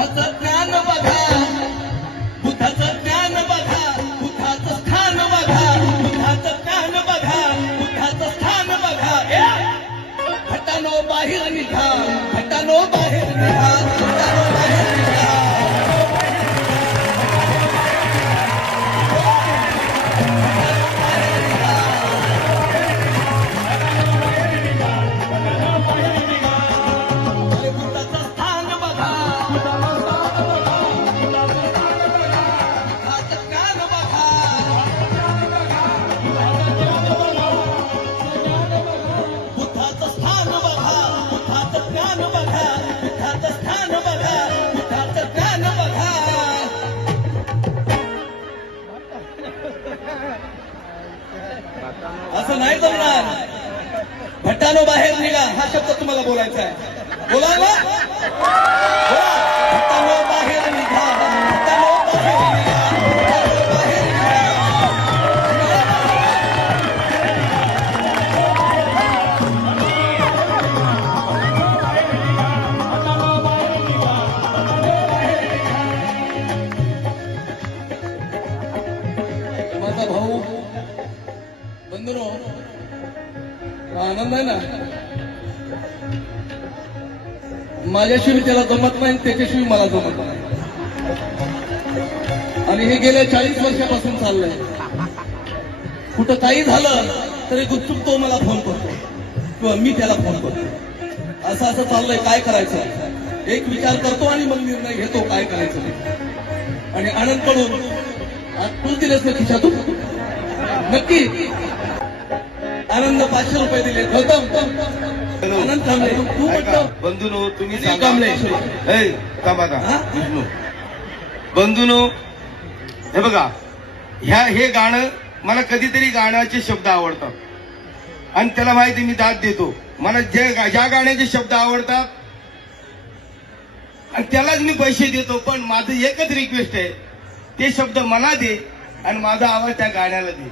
बुद्धाचं ज्ञान बघा, बुद्धाचं ज्ञान बघा, बुद्धाचं स्थान बघा, बुद्धाचं ज्ञान बघा, बुद्धाचं स्थान बघा. भटानो बाहेर निघा, भटानो बाहेर निघा, भटानो बाहेर निघा. असं नाही जमणार. भटानो बाहेर निघा हा शब्द तुम्हाला बोलायचा आहे. बोला ना, भटानो बाहेर निघा, भटानो बाहेर निघा, भटानो बाहेर निघा. माझा भाऊ बंधुनो, आनंद आहे ना. माझ्याशिवाय त्याला जमत नाही, त्याच्याशिवाय मला जमत नाही. आणि हे गेल्या 40 वर्षापासून चाललंय. कुठं काही झालं तरी गुपचूप तो मला फोन करतो किंवा मी त्याला फोन करतो. असं असं चाललंय, काय करायचं. एक विचार करतो आणि मग निर्णय घेतो काय करायचं. आणि आनंद कडून तू दिलेस ना खिशातून नक्की आनंद 500 रुपये दिले. गौतम आनंद थांबले. तू म्हटलं बंधूनो तुम्ही थांबले. विष्णू बंधूनो, हे बघा, हे गाणं मला कधीतरी गाण्याचे शब्द आवडतात आणि त्याला माहिती मी दाद देतो. मला ज्या गाण्याचे शब्द आवडतात आणि त्यालाच मी पैसे देतो. पण माझं एकच रिक्वेस्ट आहे, ते शब्द मला दे आणि माझा आवाज त्या गाण्याला दे.